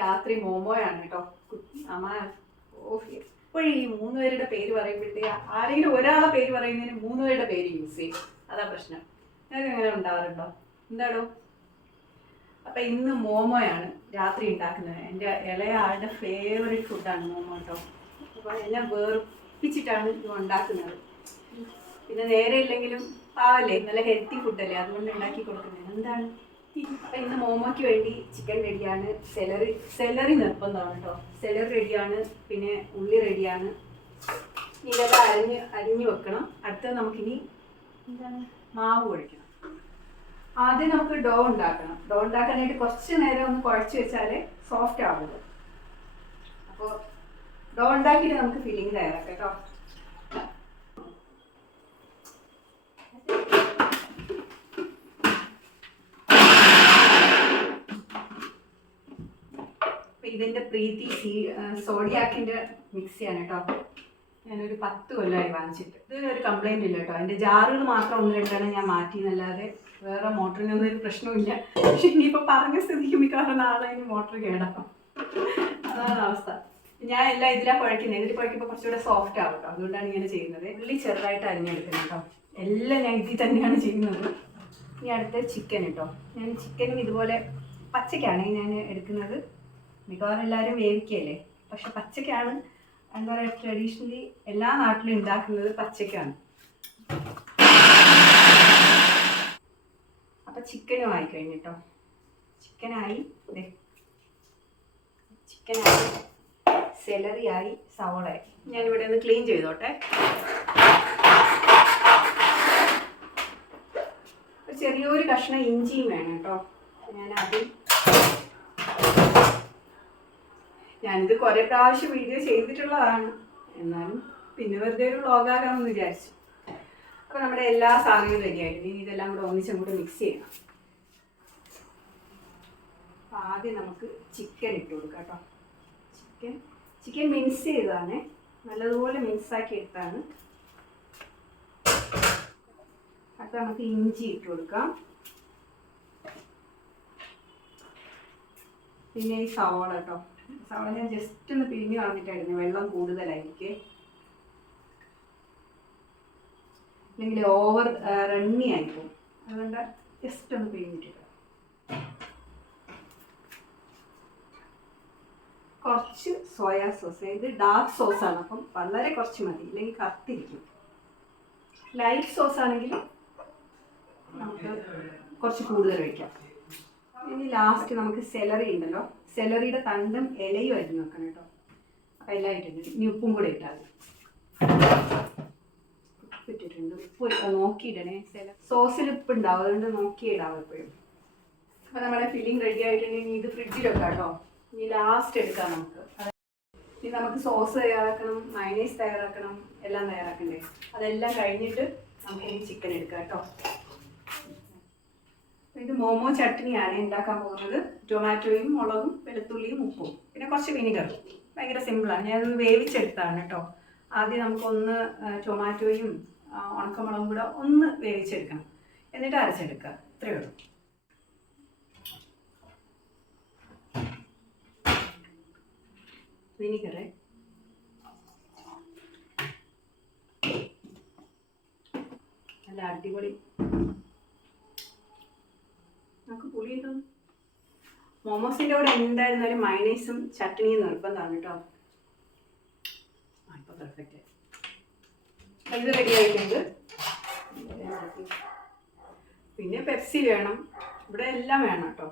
രാത്രി മോമോയാണ് കേട്ടോ. അമ്മ ഓഹ് എപ്പോഴും ഈ 3 പേരുടെ പേര് പറയുമ്പോഴത്തേക്ക് ആരെങ്കിലും ഒരാളെ പേര് പറയുന്നതിന് 3 പേരുടെ പേര് യൂസ് ചെയ്യും. അതാ പ്രശ്നം. നിങ്ങൾക്ക് എങ്ങനെ ഉണ്ടാവാറുണ്ടോ? എന്താടോ? അപ്പം ഇന്ന് മോമോയാണ് രാത്രി ഉണ്ടാക്കുന്നത്. എൻ്റെ ഇളയ ആളുടെ ഫേവറേറ്റ് ഫുഡാണ് മോമോ കേട്ടോ. അപ്പോൾ എല്ലാം വേർപ്പിച്ചിട്ടാണ് ഇത് ഉണ്ടാക്കുന്നത്. പിന്നെ നേരെ ഇല്ലെങ്കിലും പാവല്ലേ, നല്ല ഹെൽത്തി ഫുഡല്ലേ, അതുകൊണ്ട് ഉണ്ടാക്കി കൊടുക്കുന്നത്. എന്താണ് അപ്പം ഇന്ന് മോമോയ്ക്ക് വേണ്ടി ചിക്കൻ റെഡിയാണ്, സെലറി നിർബന്ധമാണ് കേട്ടോ. സെലറി റെഡിയാണ്, പിന്നെ ഉള്ളി റെഡിയാണ്. ഇതൊക്കെ അരിഞ്ഞ് വെക്കണം. അടുത്തത് നമുക്കിനി എന്താണ് മാവ് കുഴയ്ക്കണം. ആദ്യം നമുക്ക് ഡോ ഉണ്ടാക്കണം. ഡോ ഉണ്ടാക്കാനായിട്ട് കുറച്ച് നേരം ഒന്ന് കുഴച്ച് വെച്ചാലേ സോഫ്റ്റ് ആവുള്ളൂ. അപ്പോൾ ഡോ ഉണ്ടാക്കിയിട്ട് നമുക്ക് ഫില്ലിങ് തയ്യാറാക്കാം കേട്ടോ. ഇതിൻ്റെ പ്രീതി സോഡിയാക്കിൻ്റെ മിക്സിയാണ് കേട്ടോ. ഞാനൊരു 10 കൊല്ലമായി വാങ്ങിച്ചിട്ട്. ഇത് ഒരു കംപ്ലൈൻറ്റ് ഇല്ല കേട്ടോ. അതിൻ്റെ ജാറുകൾ മാത്രം 1-2 ഞാൻ മാറ്റിയെന്നല്ലാതെ വേറെ മോട്ടറിനൊന്നും ഒരു പ്രശ്നമില്ല. പക്ഷെ ഇനിയിപ്പോൾ പറഞ്ഞ സ്ഥിതിക്ക് മിക്കവാറും നാളെ ഇനി മോട്ടർ കേടാക്കാം. അതാണ് അവസ്ഥ. ഞാൻ എല്ലാം ഇതിലാണ് കുഴക്കുന്നത്. ഇതിൽ കുഴക്കുമ്പോൾ കുറച്ചുകൂടെ സോഫ്റ്റ് ആവും കേട്ടോ. അതുകൊണ്ടാണ് ഇങ്ങനെ ചെയ്യുന്നത്. ഉള്ളി ചെറുതായിട്ട് അരിഞ്ഞെടുക്കുന്നത് കേട്ടോ. എല്ലാം ഞാൻ ഇതിൽ തന്നെയാണ് ചെയ്യുന്നത്. ഇനി അടുത്ത ചിക്കൻ കേട്ടോ. ഞാൻ ചിക്കനും ഇതുപോലെ പച്ചക്കാണ് ഞാൻ എടുക്കുന്നത്. മിക്കവാറും എല്ലാവരും വേവിക്കല്ലേ, പക്ഷെ പച്ചക്കാണ് എന്താ പറയുക, ട്രഡീഷണലി എല്ലാ നാട്ടിലും ഉണ്ടാക്കുന്നത് പച്ചക്കാണ്. അപ്പം ചിക്കനും ആയി കഴിഞ്ഞിട്ടോ. ചിക്കനായി, സെലറി ആയി, സവോളയായി. ഞാനിവിടെ ഒന്ന് ക്ലീൻ ചെയ്തോട്ടെ. ചെറിയൊരു കഷ്ണം ഇഞ്ചിയും വേണം കേട്ടോ. ഞാനിത് കുറേ പ്രാവശ്യം വീഡിയോ ചെയ്തിട്ടുള്ളതാണ്, എന്നാലും പിന്നെ വെറുതെ ഒരു വ്ളോഗാകാമെന്ന് വിചാരിച്ചു. അപ്പോൾ നമ്മുടെ എല്ലാ സാധനങ്ങളും റെഡി ആയിട്ട് ഇനി ഇതെല്ലാം കൂടെ ഒന്നിച്ചങ്ങോട്ട് മിക്സ് ചെയ്യണം. അപ്പോൾ ആദ്യം നമുക്ക് ചിക്കൻ ഇട്ട് കൊടുക്കാം കേട്ടോ. ചിക്കൻ മിക്സ് ചെയ്തതാണ്, നല്ലതുപോലെ മിക്സാക്കി എടുത്താണ്. അപ്പോൾ നമുക്ക് ഇഞ്ചി ഇട്ട് കൊടുക്കാം. പിന്നെ ഈ സവോള കേട്ടോ. സവോള ഞാൻ ജസ്റ്റ് ഒന്ന് പിഴിഞ്ഞ് കളഞ്ഞിട്ടായിരുന്നു, വെള്ളം കൂടുതലായിരിക്കും, അല്ലെങ്കിൽ ഓവർ റണ്ണി ആയിരിക്കും. അതുകൊണ്ട് ജസ്റ്റ് ഒന്ന് പിഴിഞ്ഞിട്ടിട്ട് കുറച്ച് സോയാ സോസ്. ഇത് ഡാർക്ക് സോസാണ്, അപ്പം വളരെ കുറച്ച് മതി, ഇല്ലെങ്കിൽ കത്തിരിക്കും. ലൈറ്റ് സോസ് ആണെങ്കിൽ നമുക്ക് കുറച്ച് കൂടുതൽ ഒഴിക്കാം. ഇനി ലാസ്റ്റ് നമുക്ക് സെലറി ഉണ്ടല്ലോ, സെലറിയുടെ തണ്ടും ഇലയും അരിഞ്ഞ് വെക്കണം കേട്ടോ. അപ്പം എല്ലാം ഇട്ടിട്ടുണ്ട്. ഇനി ഉപ്പും കൂടെ ഇട്ടാൽ ഇട്ടിട്ടുണ്ട്. ഉപ്പ് നോക്കിയിടണേ. സോസിൽ ഉപ്പ് ഉണ്ടാവും, അതുകൊണ്ട് നോക്കിയിടാവും എപ്പോഴും. അപ്പം നമ്മുടെ ഫില്ലിങ് റെഡി ആയിട്ടുണ്ടെങ്കിൽ ഇത് ഫ്രിഡ്ജിൽ വെക്കാം കേട്ടോ. ഇനി ലാസ്റ്റ് എടുക്കാം നമുക്ക്. ഇനി നമുക്ക് സോസ് തയ്യാറാക്കണം, മയണൈസ് തയ്യാറാക്കണം, എല്ലാം തയ്യാറാക്കണ്ടേ. അതെല്ലാം കഴിഞ്ഞിട്ട് നമുക്ക് ഇനി ചിക്കൻ എടുക്കാം കേട്ടോ. ഇത് മോമോ ചട്നിയാണ് ഉണ്ടാക്കാൻ പോകുന്നത്. ടൊമാറ്റോയും മുളകും വെളുത്തുള്ളിയും ഉപ്പും പിന്നെ കുറച്ച് വിനിഗറും. ഭയങ്കര സിമ്പിളാണ്. ഞാനത് വേവിച്ചെടുത്താണ് കേട്ടോ. ആദ്യം നമുക്കൊന്ന് ടൊമാറ്റോയും ഉണക്കമുളകും കൂടെ ഒന്ന് വേവിച്ചെടുക്കണം, എന്നിട്ട് അരച്ചെടുക്കുക. ഇത്രയേ ഉള്ളൂ. വിനിഗറ്, നല്ല അടിപൊളി. നമുക്ക് പുളിയുണ്ടോ? മോമോസിൻ്റെ കൂടെ എന്തായിരുന്നാലും മയണൈസും ചട്നിയും നിർബന്ധമാണ് കേട്ടോ. ഇപ്പോൾ പെർഫെക്റ്റ്. ഇത് റെഡി ആയിട്ടുണ്ട്. പിന്നെ പെപ്സി വേണം, ഇവിടെ എല്ലാം വേണം കേട്ടോ.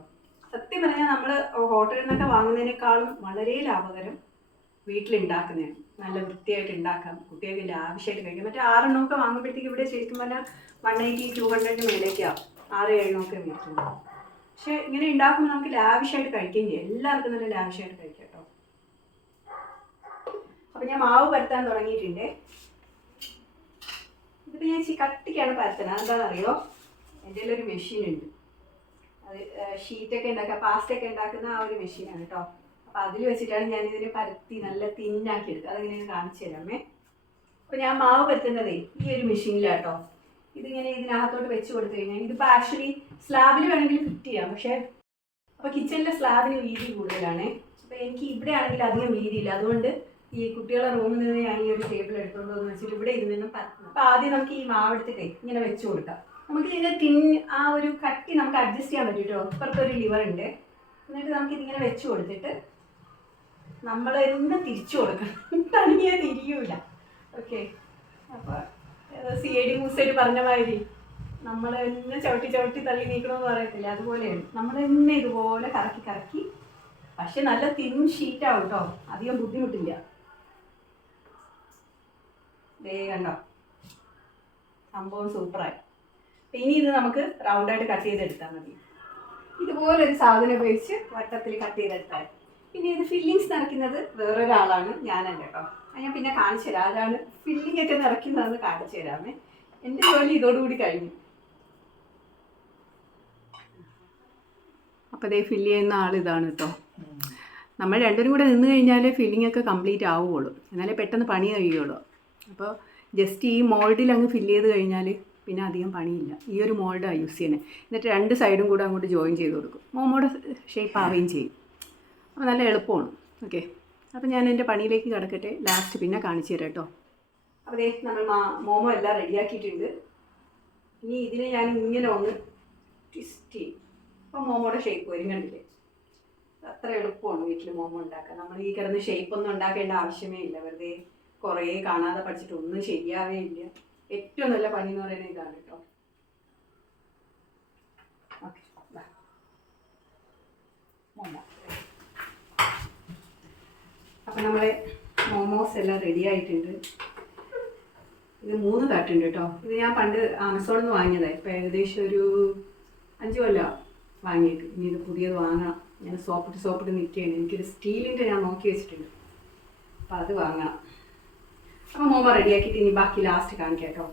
സത്യം പറഞ്ഞാൽ നമ്മൾ ഹോട്ടലിൽ നിന്നൊക്കെ വാങ്ങുന്നതിനേക്കാളും വളരെ ലാഭകരം വീട്ടിലുണ്ടാക്കുന്നതാണ്. നല്ല വൃത്തിയായിട്ട് ഉണ്ടാക്കാം, കുട്ടികൾക്ക് ലാവശ്യമായിട്ട് കഴിക്കാം. മറ്റേ 6 എണ്ണമൊക്കെ വാങ്ങുമ്പോഴത്തേക്ക് ഇവിടെ ശരിക്കും പറഞ്ഞാൽ 180-200 മേലേക്കാവും. 6-7 മേടിക്കുന്നു. പക്ഷെ ഇങ്ങനെ ഉണ്ടാക്കുമ്പോൾ നമുക്ക് ലാവിഷായിട്ട് കഴിക്കുകയും ചെയ്യാം. എല്ലാവർക്കും നല്ല ലാവിഷായിട്ട് കഴിക്കാം കേട്ടോ. അപ്പം ഞാൻ മാവ് പരത്താൻ തുടങ്ങിയിട്ടുണ്ട്. ഇതിപ്പോൾ ഞാൻ കട്ടിക്കാണ് പരത്തുന്നത്. എന്താണെന്നറിയോ, എൻ്റെ കയ്യിലൊരു മെഷീനുണ്ട്. അത് ഷീറ്റൊക്കെ ഉണ്ടാക്കുക, പാസ്റ്റൊക്കെ ഉണ്ടാക്കുന്ന ആ ഒരു മെഷീനാണ് കേട്ടോ. അപ്പം അതിൽ വെച്ചിട്ടാണ് ഞാനിതിനെ പരത്തി നല്ല തിന്നാക്കി എടുക്കുക. അതെങ്ങനെ കാണിച്ചു തരാമേ. അപ്പോൾ ഞാൻ മാവ് പരത്തുന്നതേ ഈ ഒരു മെഷീനിലാട്ടോ. ഇതിങ്ങനെ ഇതിനകത്തോട്ട് വെച്ച് കൊടുത്തു കഴിഞ്ഞാൽ ഇതിപ്പോൾ ആക്ച്വലി സ്ലാബിൽ വേണമെങ്കിൽ ഫിറ്റ് ചെയ്യാം. പക്ഷേ അപ്പോൾ കിച്ചണിലെ സ്ലാബിന് വീതി കൂടുതലാണ്. അപ്പോൾ എനിക്ക് ഇവിടെ ആണെങ്കിൽ അധികം വീതിയില്ല, അതുകൊണ്ട് ഈ കുട്ടികളെ റൂമിൽ നിന്ന് ഞാൻ ഈ ഒരു ടേബിൾ എടുത്തോണ്ട് വന്ന് വെച്ചിട്ട് ഇവിടെ ഇരുന്ന് പരത്തുന്നു. അപ്പോൾ ആദ്യം നമുക്ക് ഈ മാവ് എടുത്തിട്ടേ ഇങ്ങനെ വെച്ച് കൊടുക്കാം. നമുക്ക് ഇതിൻ്റെ ആ ഒരു കട്ടി നമുക്ക് അഡ്ജസ്റ്റ് ചെയ്യാൻ പറ്റും കേട്ടോ. ഇപ്പുറത്തൊരു ലിവർ ഉണ്ട്. എന്നിട്ട് നമുക്കിതിങ്ങനെ വെച്ച് കൊടുത്തിട്ട് നമ്മൾ എന്നെ തിരിച്ചു കൊടുക്കണം, തനിയെ തിരിയൂല. ഓക്കെ, അപ്പോൾ CID മൂസൈഡ് പറഞ്ഞ മാതിരി നമ്മൾ എന്നെ ചവിട്ടി ചവിട്ടി തള്ളി നീക്കണമെന്ന് പറയത്തില്ല, അതുപോലെയാണ്. നമ്മൾ എന്നെ ഇതുപോലെ കറക്കി കറക്കി, പക്ഷെ നല്ല തിൻ ഷീറ്റാവും കേട്ടോ, അധികം ബുദ്ധിമുട്ടില്ല. ദേ കണ്ടോ, സംഭവം സൂപ്പറായി. ഇനി ഇത് നമുക്ക് റൗണ്ടായിട്ട് കട്ട് ചെയ്തെടുത്താൽ മതി. ഇതുപോലൊരു സാധനം ഉപയോഗിച്ച് വട്ടത്തിൽ കട്ട് ചെയ്തെടുത്താൽ. പിന്നെ ഇത് ഫില്ലിങ്സ് നിറയ്ക്കുന്നത് വേറൊരാളാണ്, ഞാനല്ല കേട്ടോ. ഞാൻ പിന്നെ കാണിച്ചു തരാം ആരാണ് ഫില്ലിംഗ് ഒക്കെ നിറയ്ക്കുന്നതെന്ന് കാണിച്ചു തരാമേ. എൻ്റെ ജോലി ഇതോടുകൂടി കഴിഞ്ഞു. അപ്പോൾ അതേ ഫില്ല് ചെയ്യുന്ന ആൾ ഇതാണ് കേട്ടോ. നമ്മൾ രണ്ടുപേരും കൂടെ നിന്ന് കഴിഞ്ഞാൽ ഫില്ലിംഗ് ഒക്കെ കംപ്ലീറ്റ് ആവുകയുള്ളൂ, എന്നാലേ പെട്ടെന്ന് പണി കഴിയുള്ളൂ. അപ്പോൾ ജസ്റ്റ് ഈ മോൾഡിൽ അങ്ങ് ഫില്ല് ചെയ്ത് കഴിഞ്ഞാൽ പിന്നെ അധികം പണിയില്ല. ഈ ഒരു മോൾഡാണ് യൂസ് ചെയ്യുന്നത്. എന്നിട്ട് രണ്ട് സൈഡും കൂടെ അങ്ങോട്ട് ജോയിൻ ചെയ്ത് കൊടുക്കും. മോമോയുടെ ഷേപ്പ് ആവുകയും ചെയ്യും. അപ്പോൾ നല്ല എളുപ്പമാണ്. ഓക്കെ, അപ്പോൾ ഞാൻ എൻ്റെ പണിയിലേക്ക് കിടക്കട്ടെ, ലാസ്റ്റ് പിന്നെ കാണിച്ചു തരാം കേട്ടോ. അപ്പോൾ ദേ നമ്മൾ മോമോ എല്ലാം റെഡിയാക്കിയിട്ടുണ്ട്. ഇനി ഇതിനെ ഞാൻ ഇങ്ങനെ ഒന്ന് ട്വിസ്റ്റ് ചെയ്യും. അപ്പോൾ മോമോയുടെ ഷേപ്പ് വരും, കണ്ടില്ലേ? അത്ര എളുപ്പമാണ് വീട്ടിൽ മോമോ ഉണ്ടാക്കാൻ. നമ്മൾ ഈ കിടന്ന് ഷേപ്പൊന്നും ഉണ്ടാക്കേണ്ട ആവശ്യമേ ഇല്ല. വെറുതെ കുറേ കാണാതെ പഠിച്ചിട്ട് ഒന്നും ശരിയാവേ ഇല്ല. ഏറ്റവും നല്ല പണി എന്ന് പറയുന്നത് ഇതാണ് കേട്ടോ. ഓക്കെ, മോമോ. അപ്പം നമ്മളെ മോമോസ് എല്ലാം റെഡി ആയിട്ടുണ്ട്. ഇത് 3 തട്ടുണ്ട് കേട്ടോ. ഇത് ഞാൻ പണ്ട് ആമസോണിൽ നിന്ന് വാങ്ങിയതാണ്. ഇപ്പോൾ ഏകദേശം ഒരു 5 കൊല്ലം വാങ്ങിയിട്ട്. ഇനി ഇത് പുതിയത് വാങ്ങണം. ഞാൻ സോപ്പിട്ട് നിൽക്കുകയാണ്. എനിക്കൊരു സ്റ്റീലിൻ്റെ ഞാൻ നോക്കി വെച്ചിട്ടുണ്ട്, അപ്പോൾ അത് വാങ്ങണം. അപ്പോൾ മോമോ റെഡിയാക്കിയിട്ട് ഇനി ബാക്കി ലാസ്റ്റ് കാണിക്കാം കേട്ടോ.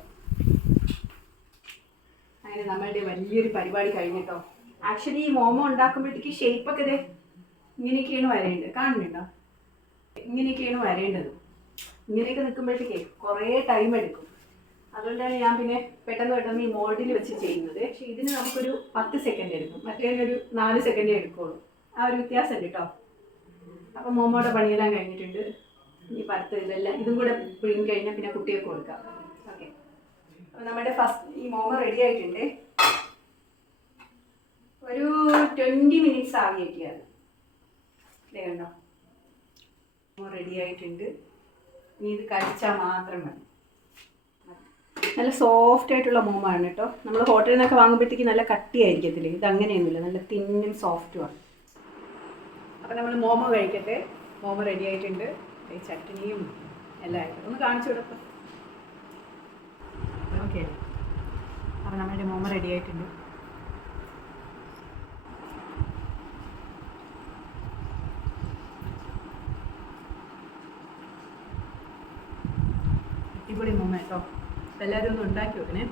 അങ്ങനെ നമ്മളുടെ വലിയൊരു പരിപാടി കഴിഞ്ഞിട്ടോ. ആക്ച്വലി ഈ മോമോ ഉണ്ടാക്കുമ്പോഴത്തേക്ക് ഷേപ്പൊക്കെ ഇതേ ഇങ്ങനെയൊക്കെയാണ് വരേണ്ടത്, കാണുന്നുണ്ടോ? ഇങ്ങനെയൊക്കെയാണ് വരേണ്ടത്. ഇങ്ങനെയൊക്കെ നിൽക്കുമ്പോഴത്തേക്കേ കുറേ ടൈം എടുക്കും. അതുകൊണ്ടാണ് ഞാൻ പിന്നെ പെട്ടെന്ന് ഈ മോൾഡിൽ വെച്ച് ചെയ്യുന്നത്. പക്ഷേ ഇതിന് നമുക്കൊരു 10 സെക്കൻഡ് എടുക്കും, മറ്റേതിനൊരു 4 സെക്കൻഡേ എടുക്കുള്ളൂ. ആ ഒരു വ്യത്യാസമുണ്ട് കേട്ടോ. അപ്പോൾ മോമോയുടെ പണിയെല്ലാം കഴിഞ്ഞിട്ടുണ്ട്. ഈ പരത്ത് ഇതെല്ലാം ഇതും കൂടെ പിഴിഞ്ഞ് കഴിഞ്ഞാൽ പിന്നെ കുട്ടികൾക്ക് കൊടുക്കാം. ഓക്കെ, അപ്പോൾ നമ്മുടെ ഈ മോമോ റെഡി ആയിട്ടുണ്ട്. ഒരു 20 മിനിറ്റ്സ് ആവിയേക്കാണ്. ഇതേ കണ്ടോ, മോമോ റെഡി ആയിട്ടുണ്ട്. ഇനി ഇത് കഴിച്ചാൽ മാത്രം മതി. നല്ല സോഫ്റ്റ് ആയിട്ടുള്ള മോമോ ആണ് കേട്ടോ. നമ്മൾ ഹോട്ടലിൽ നിന്നൊക്കെ വാങ്ങുമ്പോഴത്തേക്ക് നല്ല കട്ടിയായിരിക്കത്തില്ലേ, ഇത് അങ്ങനെയൊന്നുമില്ല, നല്ല തിന്നും സോഫ്റ്റുമാണ്. അപ്പോൾ നമ്മൾ മോമോ കഴിക്കട്ടെ. മോമോ റെഡി ആയിട്ടുണ്ട്. ചട്നിയും എല്ലാം ആയിട്ട് ഒന്ന് കാണിച്ചു കൊടുക്കും. ഓക്കെ, അപ്പോൾ നമ്മുടെ മോമോ റെഡി ആയിട്ടുണ്ട്. അടിപൊളി മോമോ കേട്ടോ. എല്ലാവരും ഒന്ന് ഉണ്ടാക്കി വെക്കണേ.